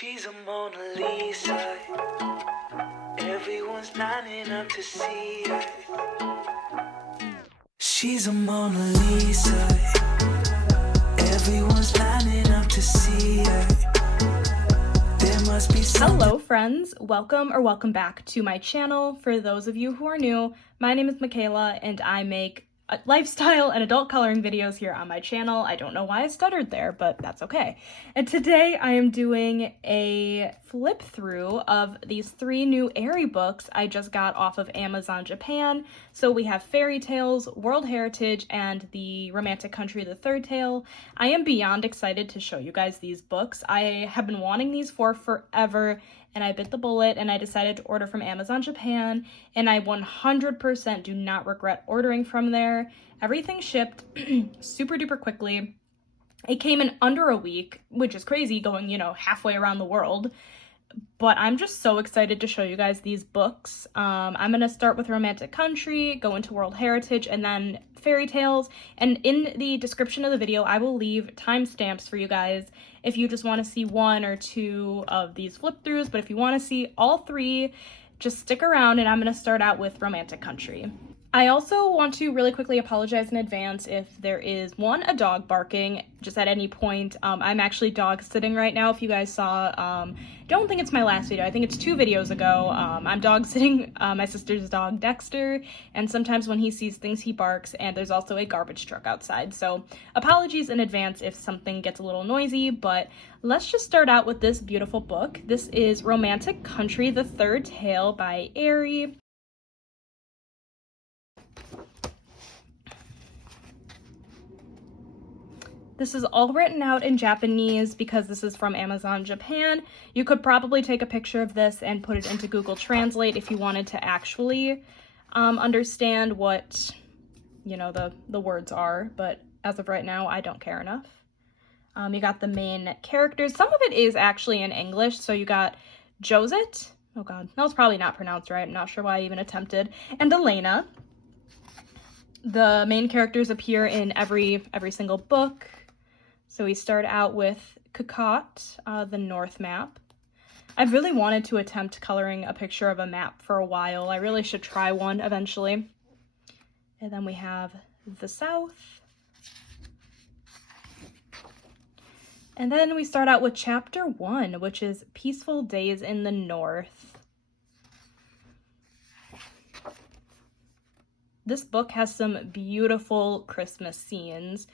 She's a Mona Lisa. Everyone's lining up to see her. She's a Mona Lisa. Everyone's lining up to see her. There must be something. Hello friends, welcome back to my channel. For those of you who are new, my name is Michaela and I make lifestyle and adult coloring videos here on my channel. I don't know why I stuttered there, but that's okay. And today I am doing a flip through of these 3 new Eriy books I just got off of Amazon Japan. So we have Fairy Tales, World Heritage, and The Romantic Country, the Third Tale. I am beyond excited to show you guys these books. I have been wanting these for forever, and I bit the bullet and I decided to order from Amazon Japan, and I 100% do not regret ordering from there. Everything shipped super duper quickly. It came in under a week, which is crazy going, halfway around the world. But I'm just so excited to show you guys these books. I'm going to start with Romantic Country, go into World Heritage, and then Fairy Tales. And in the description of the video, I will leave timestamps for you guys if you just want to see 1 or 2 of these flip throughs. But if you want to see all 3, just stick around, and I'm going to start out with Romantic Country. I also want to really quickly apologize in advance if there is, a dog barking just at any point. I'm actually dog sitting right now. If you guys saw, don't think it's my last video. I think it's 2 videos ago. I'm dog sitting my sister's dog, Dexter, and sometimes when he sees things, he barks, and there's also a garbage truck outside. So apologies in advance if something gets a little noisy, but let's just start out with this beautiful book. This is Romantic Country, the Third Tale by Eriy. This is all written out in Japanese because this is from Amazon Japan. You could probably take a picture of this and put it into Google Translate if you wanted to actually understand what, the words are. But as of right now, I don't care enough. You got the main characters. Some of it is actually in English. So you got Josette. Oh God, that was probably not pronounced right. I'm not sure why I even attempted. And Elena. The main characters appear in every single book. So we start out with Cocotte, the North map. I've really wanted to attempt coloring a picture of a map for a while. I really should try one eventually. And then we have the South. And then we start out with chapter 1, which is Peaceful Days in the North. This book has some beautiful Christmas scenes.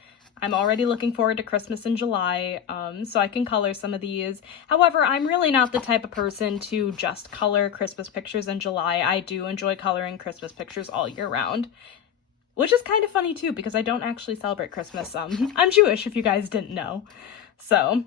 I'm already looking forward to Christmas in July, so I can color some of these. However, I'm really not the type of person to just color Christmas pictures in July. I do enjoy coloring Christmas pictures all year round, which is kind of funny too, because I don't actually celebrate Christmas. I'm Jewish, if you guys didn't know. So,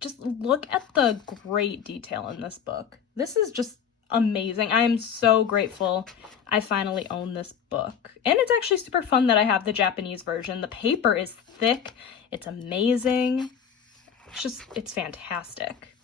just look at the great detail in this book. This is just amazing. I am so grateful I finally own this book. And it's actually super fun that I have the Japanese version. The paper is thick. It's amazing. It's fantastic.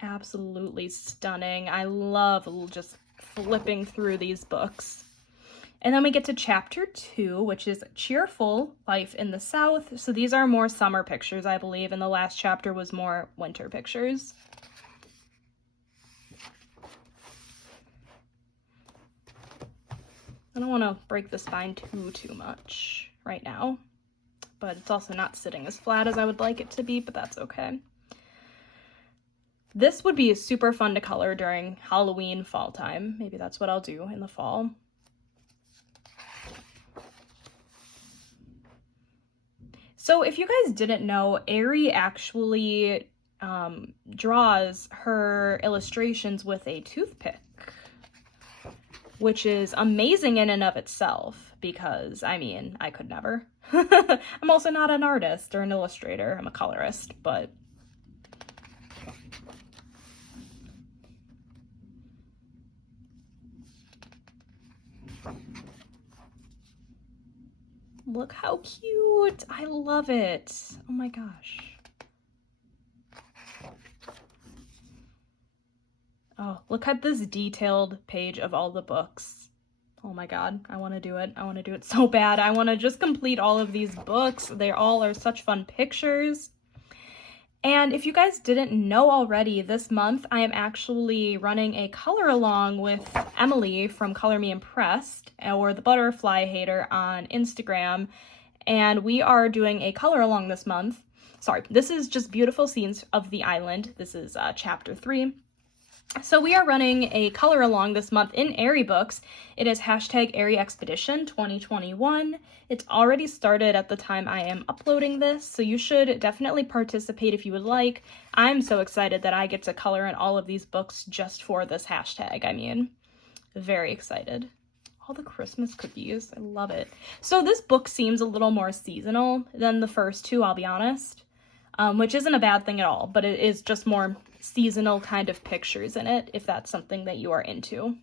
Absolutely stunning. I love just flipping through these books. And then we get to chapter 2, which is Cheerful Life in the South. So these are more summer pictures, I believe, and the last chapter was more winter pictures. I don't want to break the spine too much right now, but it's also not sitting as flat as I would like it to be, but that's okay. This would be super fun to color during Halloween fall time. Maybe that's what I'll do in the fall. So if you guys didn't know, Eriy actually draws her illustrations with a toothpick, which is amazing in and of itself because, I could never. I'm also not an artist or an illustrator. I'm a colorist, but look how cute. I love it. Oh my gosh. Oh, look at this detailed page of all the books. Oh my god, I want to do it. I want to do it so bad. I want to just complete all of these books. They all are such fun pictures. And if you guys didn't know already, this month I am actually running a color along with Emily from Color Me Impressed, or the Butterfly Hater on Instagram. And we are doing a color along this month. Sorry, this is just beautiful scenes of the island. This is chapter 3. So we are running a color along this month in Airy Books. It is hashtag Airy Expedition 2021. It's already started at the time I am uploading this, so you should definitely participate if you would like. I'm so excited that I get to color in all of these books just for this hashtag. I mean, very excited. All the Christmas cookies, I love it. So this book seems a little more seasonal than the first two, I'll be honest, which isn't a bad thing at all, but it is just more seasonal kind of pictures in it, if that's something that you are into.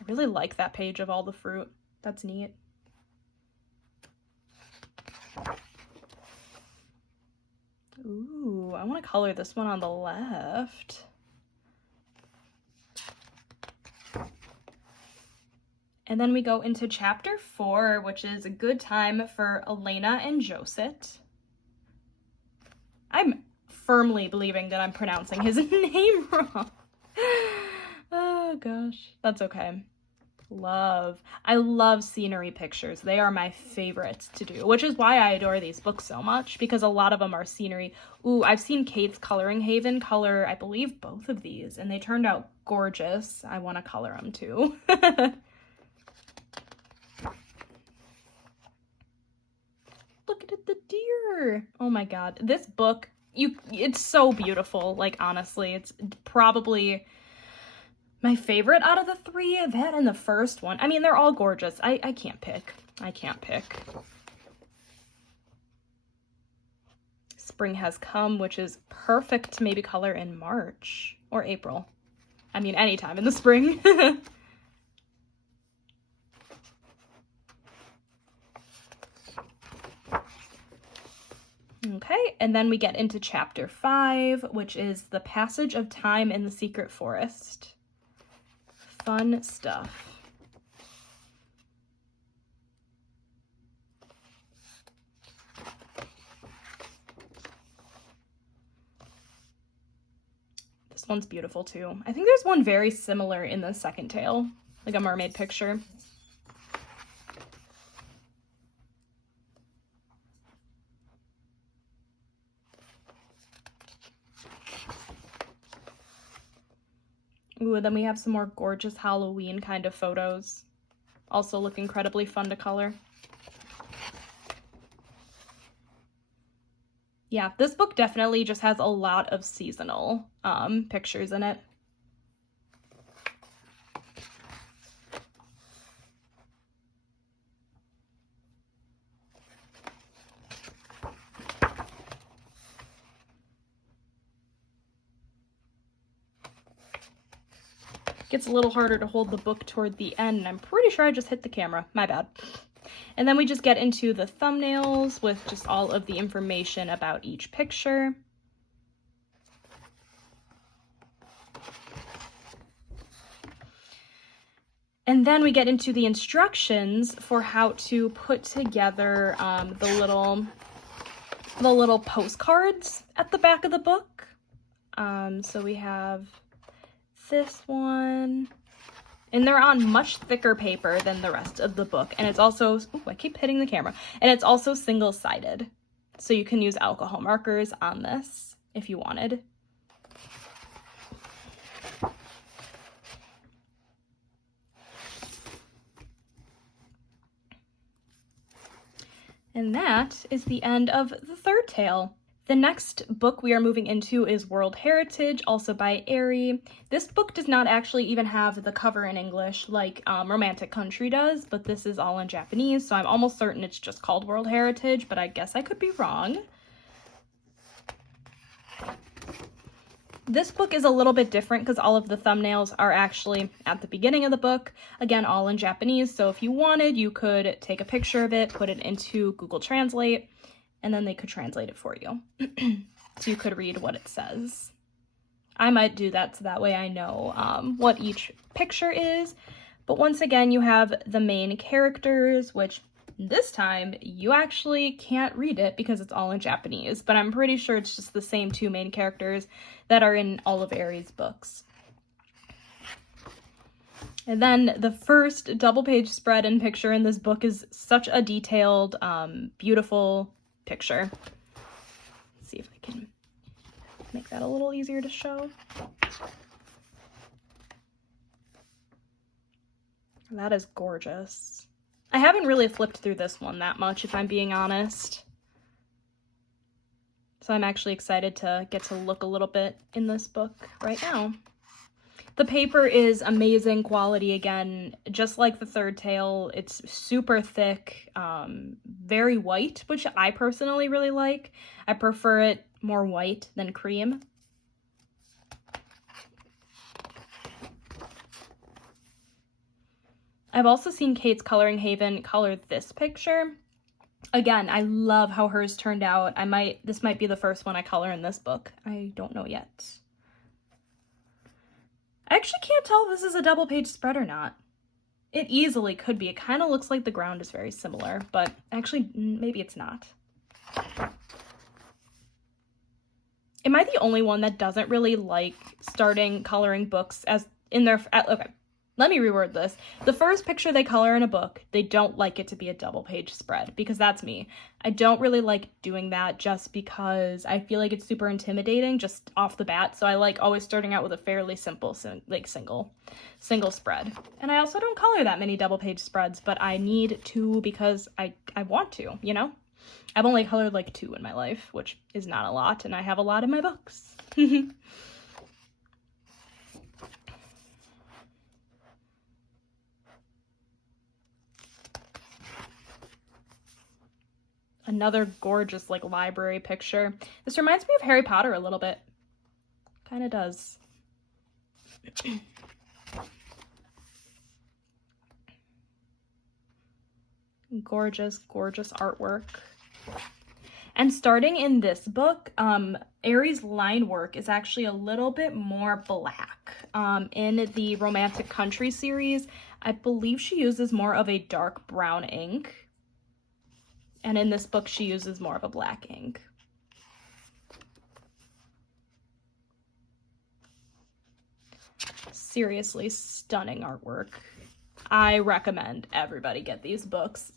I really like that page of all the fruit. That's neat. Ooh, I want to color this one on the left. And then we go into chapter 4, which is a good time for Elena and Joset. I'm firmly believing that I'm pronouncing his name wrong. Oh gosh, that's okay. I love scenery pictures. They are my favorites to do, which is why I adore these books so much, because a lot of them are scenery. Ooh, I've seen Kate's Coloring Haven color, I believe, both of these, and they turned out gorgeous. I want to color them too. Look at the deer. Oh my god. This book, it's so beautiful. Like, honestly, it's probably my favorite out of the 3. That and the first one. I mean, they're all gorgeous. I can't pick. I can't pick. Spring Has Come, which is perfect to maybe color in March or April. I mean, anytime in the spring. Okay, and then we get into chapter 5, which is The Passage of Time in the Secret Forest. Fun stuff. This one's beautiful too. I think there's one very similar in the second tale, like a mermaid picture. Ooh, and then we have some more gorgeous Halloween kind of photos. Also look incredibly fun to color. Yeah, this book definitely just has a lot of seasonal pictures in it. Gets a little harder to hold the book toward the end, and I'm pretty sure I just hit the camera. My bad. And then we just get into the thumbnails with just all of the information about each picture. And then we get into the instructions for how to put together the little postcards at the back of the book. So we have this one, and they're on much thicker paper than the rest of the book, and it's also, ooh, I keep hitting the camera, and it's also single-sided, so you can use alcohol markers on this if you wanted. And that is the end of the third tale. The next book we are moving into is World Heritage, also by Eriy. This book does not actually even have the cover in English like Romantic Country does, but this is all in Japanese, so I'm almost certain it's just called World Heritage, but I guess I could be wrong. This book is a little bit different because all of the thumbnails are actually at the beginning of the book. Again, all in Japanese, so if you wanted, you could take a picture of it, put it into Google Translate, and then they could translate it for you. So you could read what it says. I might do that so that way I know what each picture is. But once again, you have the main characters, which this time you actually can't read it because it's all in Japanese, but I'm pretty sure it's just the same two main characters that are in all of Erie's books. And then the first double page spread and picture in this book is such a detailed, beautiful picture. Let's see if I can make that a little easier to show. That is gorgeous. I haven't really flipped through this one that much, if I'm being honest. So I'm actually excited to get to look a little bit in this book right now. The paper is amazing quality again, just like the third tale. It's super thick, very white, which I personally really like. I prefer it more white than cream. I've also seen Kate's Coloring Haven color this picture. Again, I love how hers turned out. This might be the first one I color in this book. I don't know yet. I actually can't tell if this is a double page spread or not. It easily could be. It kind of looks like the ground is very similar, but actually maybe it's not. Am I the only one that doesn't really like starting coloring books as in their, okay, let me reword this. The first picture they color in a book, they don't like it to be a double page spread, because that's me. I don't really like doing that just because I feel like it's super intimidating just off the bat. So I like always starting out with a fairly simple, like single spread. And I also don't color that many double page spreads, but I need to because I want to, you know? I've only colored like 2 in my life, which is not a lot, and I have a lot in my books. Another gorgeous like library picture. This reminds me of Harry Potter a little bit. Kind of does. Gorgeous, gorgeous artwork. And starting in this book, Erie's line work is actually a little bit more black. In the Romantic Country series, I believe she uses more of a dark brown ink. And in this book, she uses more of a black ink. Seriously stunning artwork. I recommend everybody get these books.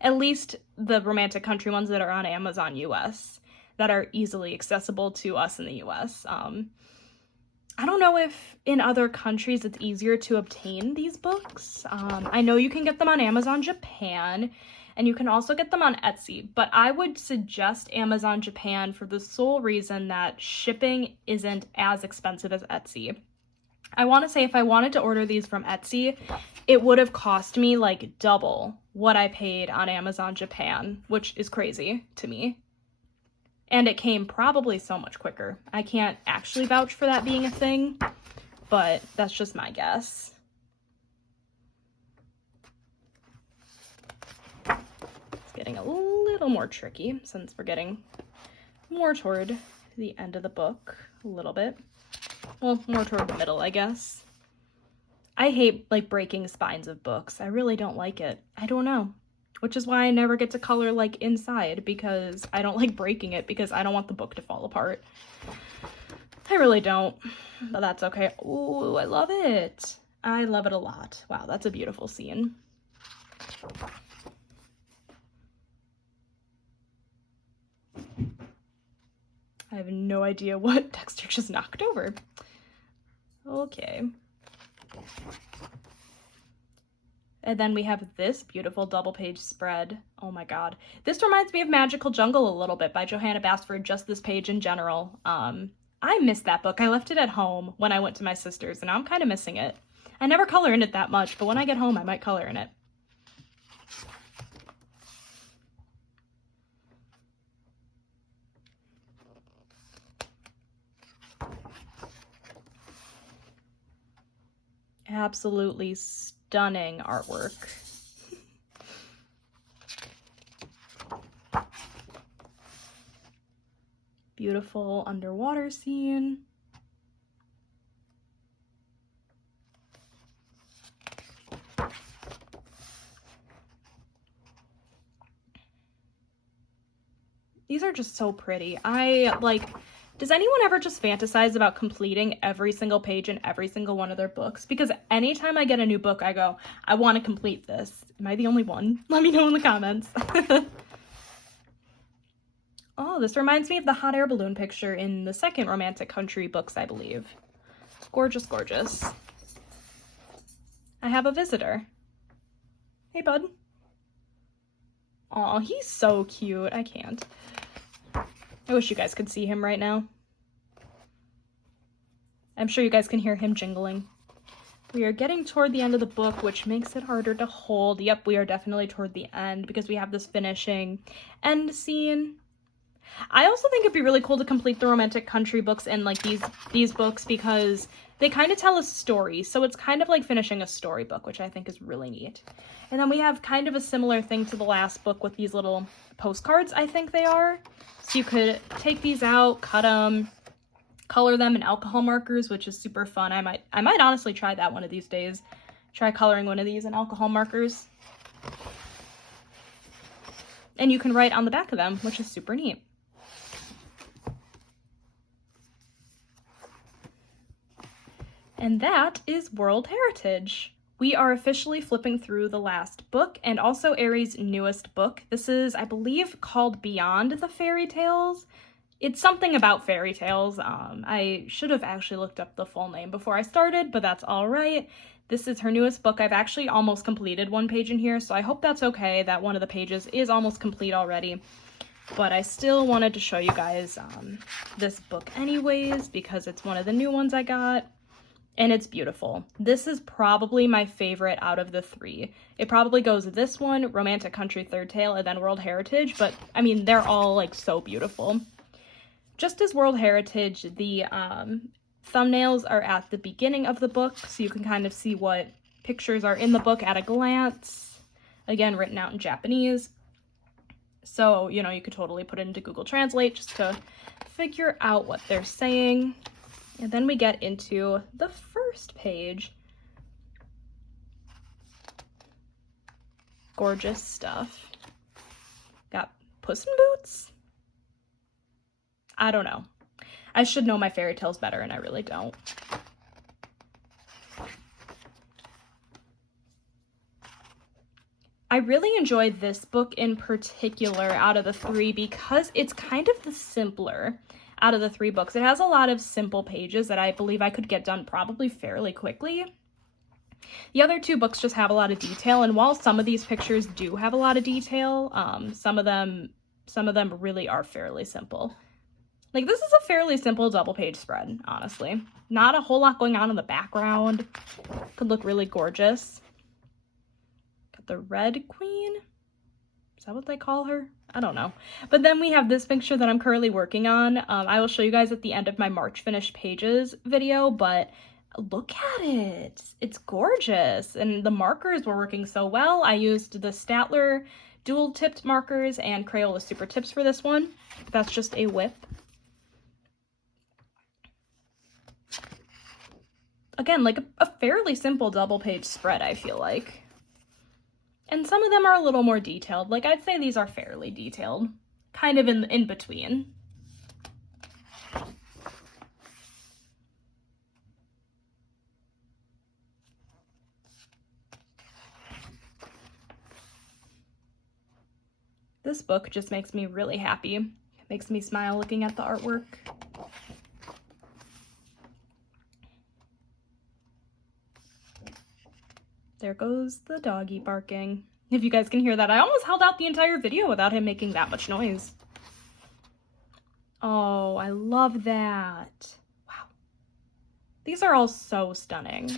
At least the Romantic Country ones that are on Amazon US, that are easily accessible to us in the US. I don't know if in other countries it's easier to obtain these books. I know you can get them on Amazon Japan, and you can also get them on Etsy, but I would suggest Amazon Japan for the sole reason that shipping isn't as expensive as Etsy. I want to say if I wanted to order these from Etsy, it would have cost me like double what I paid on Amazon Japan, which is crazy to me. And it came probably so much quicker. I can't actually vouch for that being a thing, but that's just my guess. It's getting a little more tricky since we're getting more toward the end of the book a little bit. Well, more toward the middle, I guess. I hate like breaking spines of books. I really don't like it. I don't know. Which is why I never get to color like inside, because I don't like breaking it because I don't want the book to fall apart. I really don't, but that's okay. Ooh, I love it. I love it a lot. Wow, that's a beautiful scene. I have no idea what Dexter just knocked over. Okay. And then we have this beautiful double page spread. Oh my god. This reminds me of Magical Jungle a little bit by Johanna Basford, just this page in general. I missed that book. I left it at home when I went to my sister's, and now I'm kind of missing it. I never color in it that much, but when I get home, I might color in it. Absolutely stunning artwork. Beautiful underwater scene. These are just so pretty. Does anyone ever just fantasize about completing every single page in every single one of their books? Because anytime I get a new book, I go, I want to complete this. Am I the only one? Let me know in the comments. Oh, this reminds me of the hot air balloon picture in the second Romantic Country books, I believe. Gorgeous, gorgeous. I have a visitor. Hey, bud. Aw, he's so cute. I can't. I wish you guys could see him right now. I'm sure you guys can hear him jingling. We are getting toward the end of the book, which makes it harder to hold. Yep, we are definitely toward the end because we have this finishing end scene. I also think it'd be really cool to complete the Romantic Country books and like these books because they kind of tell a story. So it's kind of like finishing a storybook, which I think is really neat. And then we have kind of a similar thing to the last book with these little postcards, I think they are. So you could take these out, cut them, color them in alcohol markers, which is super fun. I might honestly try that one of these days. Try coloring one of these in alcohol markers. And you can write on the back of them, which is super neat. And that is World Heritage. We are officially flipping through the last book and also Eriy's newest book. This is, I believe, called Beyond the Fairy Tales. It's something about fairy tales. I should have actually looked up the full name before I started, but that's all right. This is her newest book. I've actually almost completed one page in here, so I hope that's okay that one of the pages is almost complete already. But I still wanted to show you guys this book anyways because it's one of the new ones I got. And it's beautiful. This is probably my favorite out of the three. It probably goes this one, Romantic Country Third Tale, and then World Heritage, but I mean, they're all like so beautiful. Just as World Heritage, the thumbnails are at the beginning of the book, so you can kind of see what pictures are in the book at a glance. Again, written out in Japanese. So, you know, you could totally put it into Google Translate just to figure out what they're saying. And then we get into the first page. Gorgeous stuff. Got Puss in Boots? I don't know. I should know my fairy tales better, and I really don't. I really enjoyed this book in particular out of the three because it's kind of the simpler out of the three books. It has a lot of simple pages that I believe I could get done probably fairly quickly. The other two books just have a lot of detail, and while some of these pictures do have a lot of detail, some of them really are fairly simple. Like, this is a fairly simple double page spread, honestly. Not a whole lot going on in the background. Could look really gorgeous. Got the Red Queen. Is that what they call her? I don't know. But then we have this picture that I'm currently working on. I will show you guys at the end of my March finished pages video, but look at it. It's gorgeous. And the markers were working so well. I used the Statler dual tipped markers and Crayola super tips for this one. That's just a whip. Again, like a fairly simple double page spread, I feel like. And some of them are a little more detailed. Like, I'd say these are fairly detailed. Kind of in between. This book just makes me really happy. It makes me smile looking at the artwork. There goes the doggy barking. If you guys can hear that, I almost held out the entire video without him making that much noise. Oh, I love that. Wow. These are all so stunning.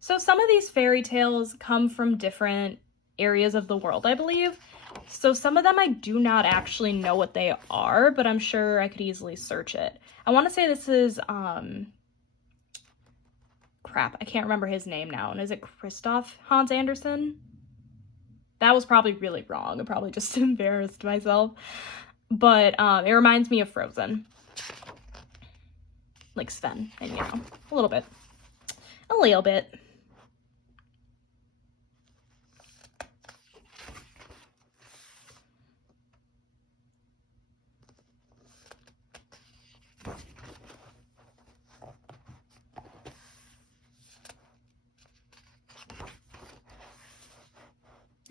So some of these fairy tales come from different areas of the world, I believe. So some of them I do not actually know what they are, but I'm sure I could easily search it. I want to say this is, crap, I can't remember his name now. And is it Christoph Hans Andersen? That was probably really wrong. I probably just embarrassed myself. But it reminds me of Frozen. Like Sven, and you know, a little bit. A little bit.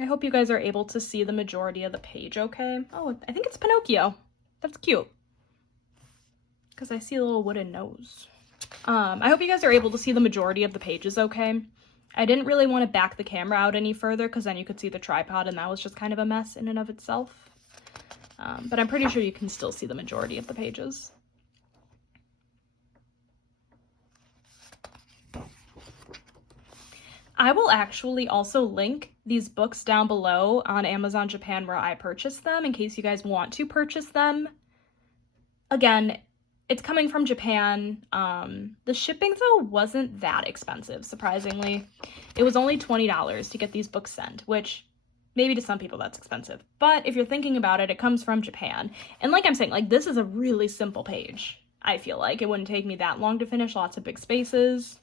I hope you guys are able to see the majority of the page okay. Oh, I think it's Pinocchio. That's cute. Because I see a little wooden nose. I hope you guys are able to see the majority of the pages okay. I didn't really want to back the camera out any further because then you could see the tripod and that was just kind of a mess in and of itself. But I'm pretty sure you can still see the majority of the pages. I will actually also link these books down below on Amazon Japan where I purchased them in case you guys want to purchase them. Again, it's coming from Japan. The shipping though wasn't that expensive, surprisingly. It was only $20 to get these books sent, which maybe to some people that's expensive. But if you're thinking about it, it comes from Japan. And like I'm saying, like this is a really simple page. I feel like it wouldn't take me that long to finish, lots of big spaces.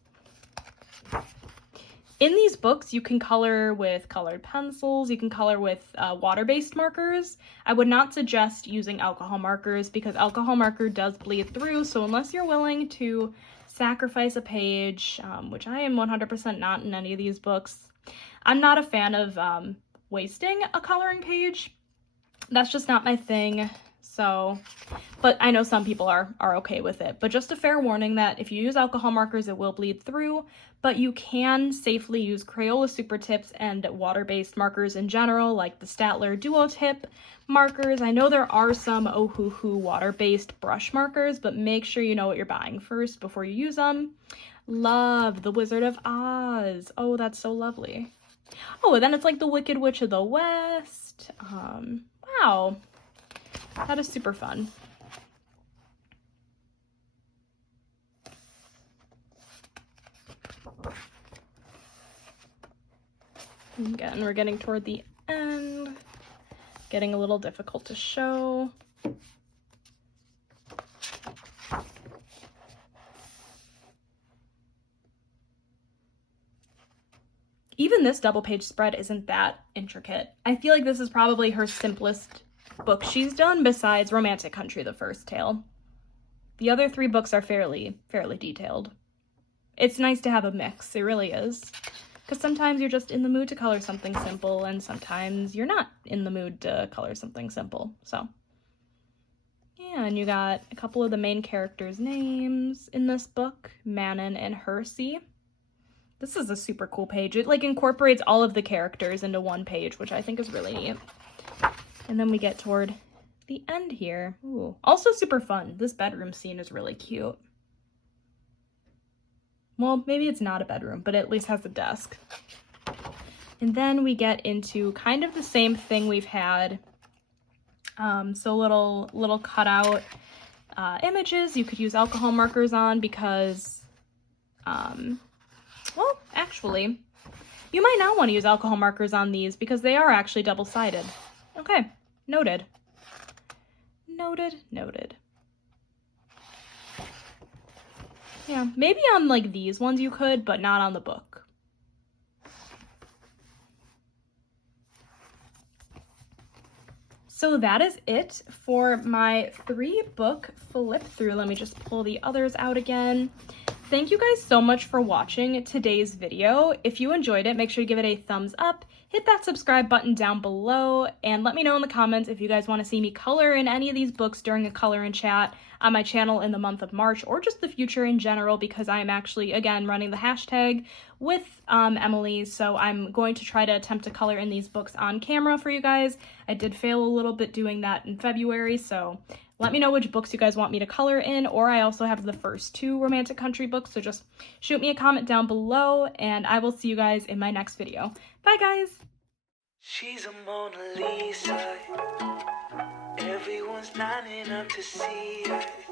In these books, you can color with colored pencils, you can color with water-based markers. I would not suggest using alcohol markers because alcohol marker does bleed through, so unless you're willing to sacrifice a page, which I am 100% not in any of these books, I'm not a fan of wasting a coloring page. That's just not my thing. So, but I know some people are okay with it. But just a fair warning that if you use alcohol markers, it will bleed through, but you can safely use Crayola Super Tips and water-based markers in general, like the Staedtler Duo Tip markers. I know there are some Ohuhu water-based brush markers, but make sure you know what you're buying first before you use them. Love The Wizard of Oz. Oh, that's so lovely. Oh, and then it's like The Wicked Witch of the West. Wow. That is super fun. Again, we're getting toward the end. Getting a little difficult to show. Even this double page spread isn't that intricate. I feel like this is probably her simplest book she's done besides Romantic Country, the first tale. The other 3 books are fairly detailed. It's nice to have a mix, it really is. Because sometimes you're just in the mood to color something simple, and sometimes you're not in the mood to color something simple, so. Yeah, and you got a couple of the main characters' names in this book, Manon and Hersey. This is a super cool page. It like incorporates all of the characters into one page, which I think is really neat. And then we get toward the end here. Ooh. Also super fun. This bedroom scene is really cute. Well, maybe it's not a bedroom, but it at least has a desk. And then we get into kind of the same thing we've had. So little cutout images you could use alcohol markers on because, well, actually, you might not want to use alcohol markers on these because they are actually double-sided. Okay, noted. Noted. Yeah, maybe on like these ones you could, but not on the book. So that is it for my 3-book flip through. Let me just pull the others out again. Thank you guys so much for watching today's video. If you enjoyed it, make sure to give it a thumbs up, hit that subscribe button down below, and let me know in the comments if you guys want to see me color in any of these books during a color and chat on my channel in the month of March, or just the future in general, because I am actually, again, running the hashtag with Emily, so I'm going to try to attempt to color in these books on camera for you guys. I did fail a little bit doing that in February, so let me know which books you guys want me to color in, or I also have the first 2 Romantic Country books, so just shoot me a comment down below, and I will see you guys in my next video. Bye, guys! She's a Mona Lisa. Everyone's lining up to see her.